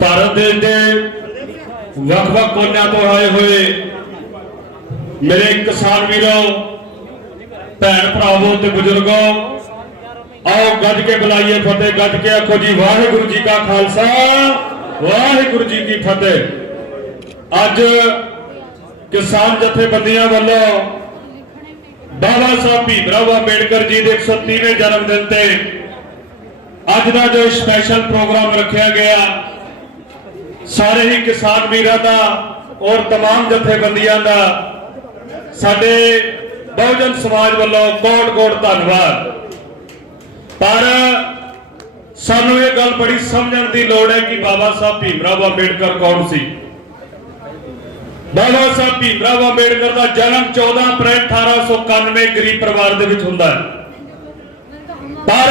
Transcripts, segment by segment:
भारत देश के ਵੱਖ-ਵੱਖ कोनिया तो आए हुए मेरे किसान वीरों, भैन भरावों ते बुजुर्गों, आओ गज के बुलाइए फतेह। गज के आखो जी वाहिगुरु जी का खालसा, वाहिगुरु जी की फतेह। अज किसान जथेबंदियां वालों बाबा साहब भीमराव अंबेडकर जी के 130वें जन्मदिन ते अज का जो स्पैशल प्रोग्राम रखा गया, सारे ही किसान वीरों का और तमाम जथेबंदियां का साडे बहुजन समाज वालों कोट कोट धन्यवाद। पर सानू ये गल बड़ी समझण की लोड़ है कि बाबा साहब भीमराव अंबेडकर कौन सी। बाबा साहब भीमराव अंबेडकर का जन्म 14 अप्रैल 1891 गरीब परिवार दे विच हुंदा है। पर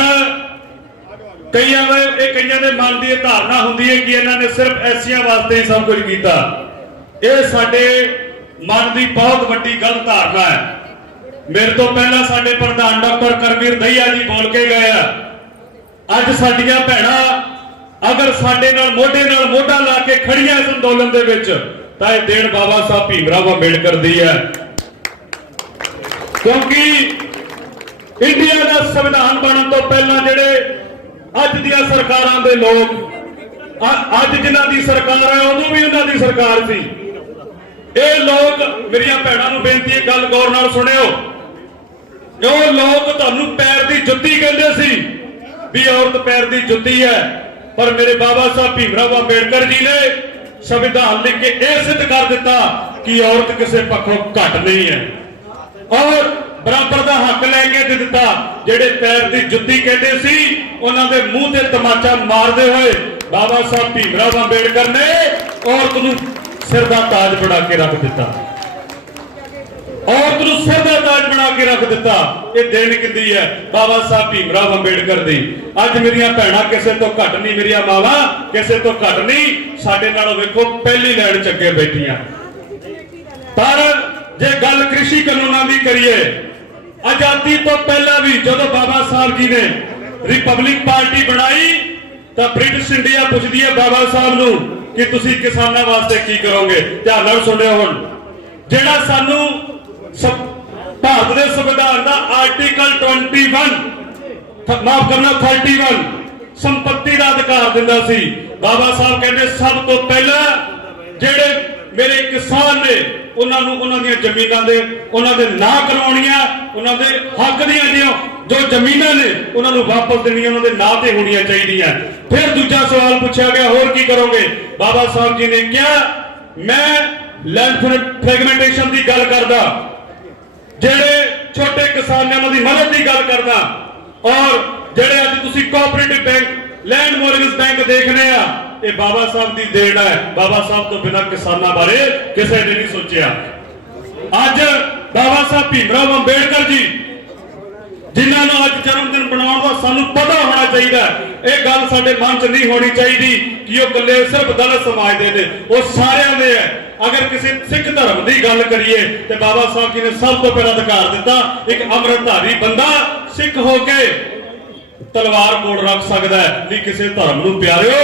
कईयां दे मन की धारणा होंदी है कि इन्होंने सिर्फ ऐसियां वास्ते ही सब कुछ किया। यह साडे मन की बहुत वड्डी गलत धारणा है। मेरे तो पहला साडे प्रधान डॉक्टर करवीर दहिया जी बोल के गए। अज साडियां भैणां अगर साडे नाल मोढा ला के खड़ियां इस अंदोलन दे विच तां इह देन बाबा साहब भीमराव अंबेडकर दी है। क्योंकि इंडिया का संविधान बनने तो पहला जिहड़े अज दियां सरकारां दे लोग, अज जिन्हां दी सरकार है उदों भी उन्हां दी सरकार सी। ये लोग मेरिया भैणां नूं बेनती है, गल गौर नाल सुणिओ। जो लोग तुहानूं पैर दी जुत्ती कहंदे सी भी औरत पैर दी जुत्ती है, पर मेरे बाबा साहब भीमराव अंबेडकर जी ने संविधान लिख के यह सिद्ध कर दिता कि औरत किसी पक्षों घट नहीं है और बराबर का हक लैके दे दिता। जेडे पैर की जुत्ती कहते सी उन्हां दे मूंह ते तमाचा मारते हुए बाबा साहब भीमराव अंबेडकर ने औरत नूं सिर दा ताज बना के रख दिता। औरत नूं सिर दा ताज बना के रख दिता। ये देन किंदी है बाबा साहब भीमराव अंबेडकर दी। अज मेरिया भैणां किसे तो घट नहीं, मेरिया मावां किसे तो घट नहीं। साडे नालों वेखो पहली लाइन च अगे बैठियां। पर जे गल कृषि कानूनां दी करिए, आजादी तो पहला भी जदों बाबा साहब जी ने रिपब्लिक पार्टी बनाई तो ब्रिटिश इंडिया पुछदी है बाबा साहब नूं कि तुसीं किसानां वास्ते की करोगे। ध्यान नाल सुणिओ। हुण जिहड़ा सानू भारत के संविधान का आर्टिकल 21 माफ करना 31 संपत्ति का अधिकार दिंदा सी, बाबा साहब कहते सब तो पहला जेड़े मेरे किसान ने उन्होंने उन्होंने जमीनां दे उन्होंने ना करवाउणियां, उन्होंने हक दियां जो जमीनां ने उन्होंने वापस देनियां, उन्होंने ना ते होनियां चाहिए। फिर दूजा सवाल पूछा गया होर की करोगे। बाबा साहब जी ने क्या मैं लैंड फ्रैगमेंटेशन की गल करदा, जेड़े छोटे किसान ने उन्होंने मदद की गल करदा, और जेड़े अज तुसीं cooperative bank land mortgage bank देखने आ, ये बाबा साहब की देन है। बाबा साहब तो बिना किसानों बारे किसी ने नहीं सोचा। अज बाबा साहब भीमराव अंबेडकर जी जिन्होंने अज जन्मदिन बनाने का सानू पता होना चाहिए। यह गल साडे मन च नहीं होनी चाहिए कि वह कल्ले सिर्फ दलित समाज दे ने, वो सारियां दे है। अगर किसी सिख धर्म की गल करिए तो बाबा साहब जी ने सब तो पहला अधिकार दिता, एक अमृतधारी बंदा सिख होके तलवार कोल रख सकता है, नहीं किसी धर्म नूं प्यारिओ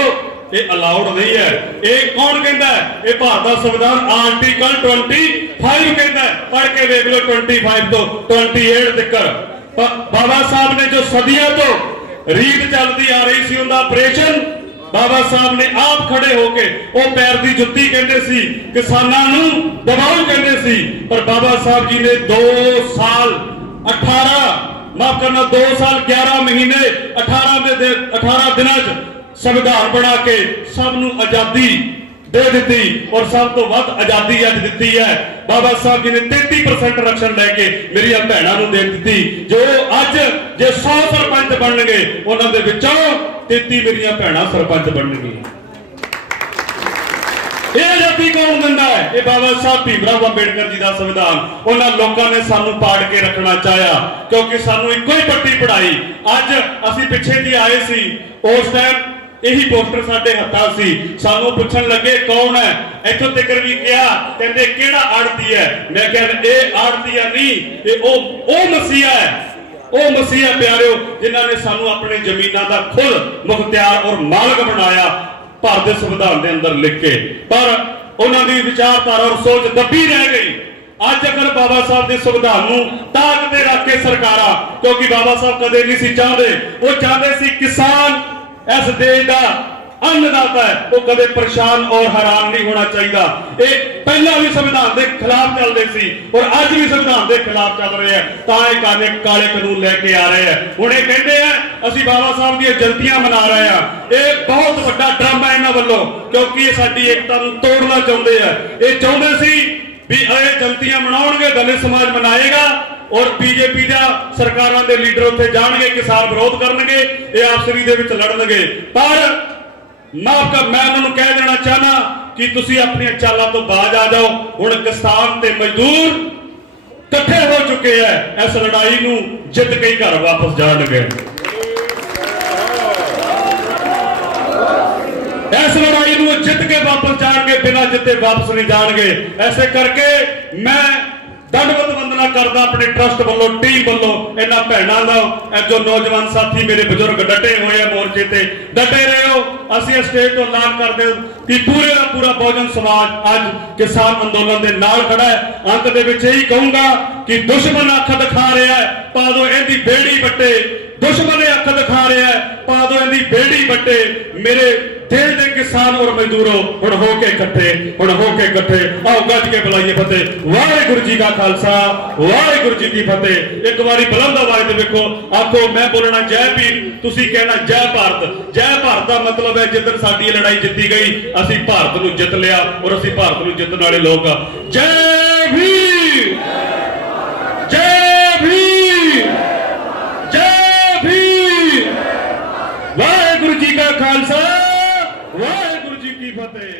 ये अलाउड नहीं है। ये कौन कहता है? ये भारत का संविधान आर्टिकल 25 कहता है। पढ़ के देख लो 25 तो 28 तक। बाबा साहब ने जो सदियों तो रीत चलती आ रही सी उनका ऑपरेशन बाबा साहब ने आप खड़े होके वो पैर की जुत्ती कहते सी, किसानां नूं दबाऊ कहते सी। पर बाबा साहब जी ने 2 साल 11 महीने 18 दिनों संविधान बना के सबनू आजादी दे दी और सब तो वध आजादी अज दी है। बाबा साहब जी ने 33% आरक्षण लैके मेरी भैनों को दे दी। जो अज जे 100 सरपंच बन गए उन्होंने 33 मेरी भैनों सरपंच बन गई। ये आजादी कौन दिंदा है? ये बाबा साहब भीमराव अंबेडकर जी का संविधान। उन्होंने लोगों ने सानू पाड़ के रखना चाहा क्योंकि सानू एको ही पट्टी पढ़ाई। अज असीं पिछे जी आए सी, उस टाइम यही पोस्टर साडे हत्थां सी, सानू पुछण लगे कौन है, इत्थों तक भी कहा कहंदे किहड़ा आड़ती है। मैं कहा ये आड़ती नहीं, ये ओ मसीहा है, ओ मसीहा प्यारिओ जिन्हां ने सानू अपने जमीनां दा खुद मुख्तियार और मालक बनाया। ਭਾਰਤ ਦੇ ਸੰਵਿਧਾਨ ਦੇ ਅੰਦਰ ਲਿਖ ਕੇ, ਪਰ ਉਹਨਾਂ ਦੀ ਵਿਚਾਰਧਾਰਾ ਔਰ ਸੋਚ ਦੱਬੀ ਰਹਿ ਗਈ। ਅੱਜ ਅਗਰ ਬਾਬਾ ਸਾਹਿਬ ਦੇ ਸੰਵਿਧਾਨ ਨੂੰ ਤਾਕ ਤੇ ਰੱਖ ਕੇ ਸਰਕਾਰਾਂ, ਕਿਉਂਕਿ ਬਾਬਾ ਸਾਹਿਬ ਕਦੇ ਨਹੀਂ ਸੀ ਚਾਹੁੰਦੇ, ਉਹ ਚਾਹੁੰਦੇ ਸੀ ਕਿਸਾਨ ਇਸ ਦੇਸ਼ ਦਾ अन्नदाता है, वो कदे परेशान और हैरान नहीं होना चाहिए। ये पहला भी संविधान के खिलाफ चलते सी और अज भी संविधान के खिलाफ चल रहे हैं, काले कानून लेके आ रहे हैं। हुण ये कहते हैं असीं बाबा साहब दी जयंतियां मना रहे हैं, ये बहुत बड़ा ड्रामा इन्हां वल्लों, क्योंकि ये साडी एकता नूं तोड़ना चाहुंदे हैं। ये चाहुंदे सी भी ये जयंतियां मनाउणगे, दलित समाज मनाएगा और बीजेपी दा सरकारां दे लीडर उत्थे जाणगे, किसान विरोध करनगे, ये आपसरी दे विच लड़नगे। पर माफ कर, मैं उन्होंने कह देना चाहना कि तुसी अपनी चालों तो बाज आ जाओ। हुण किसान ते मजदूर इकट्ठे हो चुके हैं, इस लड़ाई नूं जित के ही घर वापस जाणगे। इस लड़ाई नूं जित के वापस जाणगे, बिना जिते वापस नहीं जाणगे। ऐसे करके मैं दंडवत वंदना करदा अपने ट्रस्ट वालों, टीम वालों, इन्हां भैणां दा, जो नौजवान साथी मेरे बुजुर्ग डटे हुए हैं मोर्चे ते, डटे रहो। असीं स्टेज तो ऐलान करदे कि पूरे का पूरा बहुजन समाज अज किसान अंदोलन दे नाल खड़ा है। अंत दे विच यही कहूंगा कि दुश्मन अख दिखा रहा है, पा दो इहदी बेड़ी बट्टे। दुश्मन अख दिखा रहा है, पा दो इहदी बेड़ी बट्टे। मेरे देश के किसान और मजदूरों हुण हो के इकट्ठे, हुण हो के इकट्ठे, आओ गज के बुलाइए फतेह। वाहिगुरू जी का खालसा, वाहिगुरू जी की फतेह। एक बारी बुलंद आवाज ते देखो, आखो मैं बोलना जय भीम, तुसी कहना जय भारत। जय भारत का मतलब है जिद्दन साडी लड़ाई जित्ती गई, असीं भारत नूं जित लिया और असीं भारत नूं जितण वाले लोग आ। जय भीम, जय भीम, जय भीम। वाहिगुरू जी का खालसा, वाहिगुरू जी की फतेह।